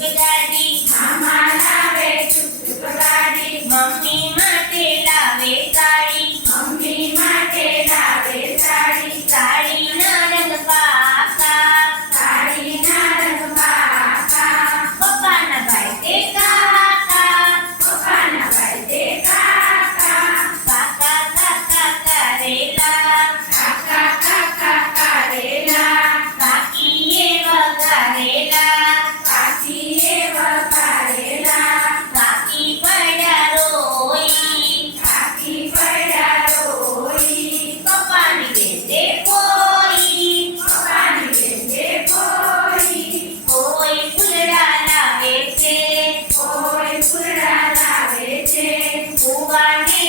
Sugar daddy, mama, love it. Mobile